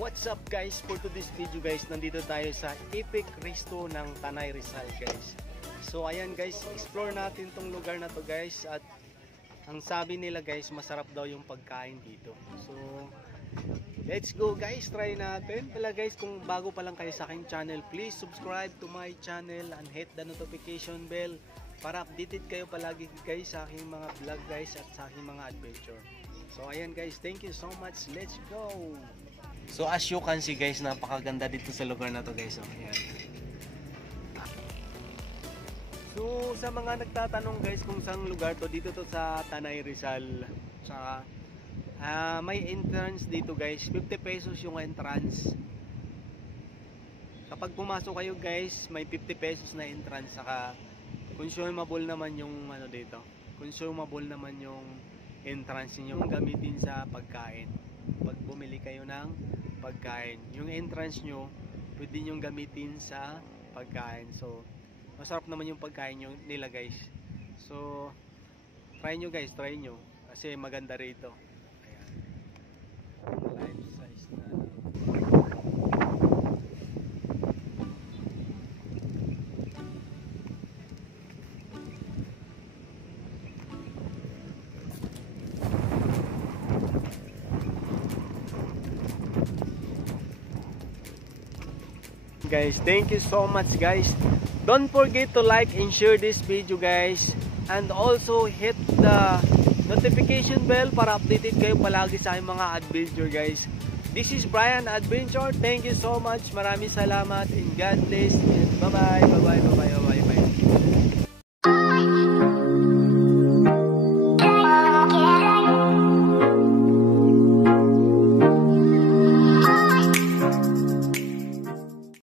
What's up guys, for today's video guys, nandito tayo sa Epic Resto ng Tanay Rizal guys. So ayan guys, explore natin tong lugar na to guys. At ang sabi nila guys, masarap daw yung pagkain dito. So let's go guys, try natin. Pala guys, kung bago pa lang kayo sa aking channel, please subscribe to my channel and hit the notification bell para updated kayo palagi guys sa aking mga vlog guys at sa aking mga adventure. So ayan guys, thank you so much, let's go! So as you can see guys, napakaganda dito sa lugar na to guys. Oh, ayan. So sa mga nagtatanong guys kung saan lugar to, dito to sa Tanay Rizal. Saka may entrance dito guys, 50 pesos yung entrance. Kapag pumasok kayo guys, may 50 pesos na entrance. Saka consumable naman yung ano dito. Consumable naman yung entrance niyo gamitin sa pagkain. Pag bumili kayo ng pagkain, yung entrance nyo pwede nyo gamitin sa pagkain. So masarap naman yung pagkain nyo nila guys. So try nyo guys, try nyo kasi maganda rito. Ayan, life size na guys. Thank you so much guys. Don't forget to like and share this video guys, and also hit the notification bell para updated kayo palagi sa aking mga adventure guys. This is Brian Adventure. Thank you so much. Maraming salamat and God bless and bye bye.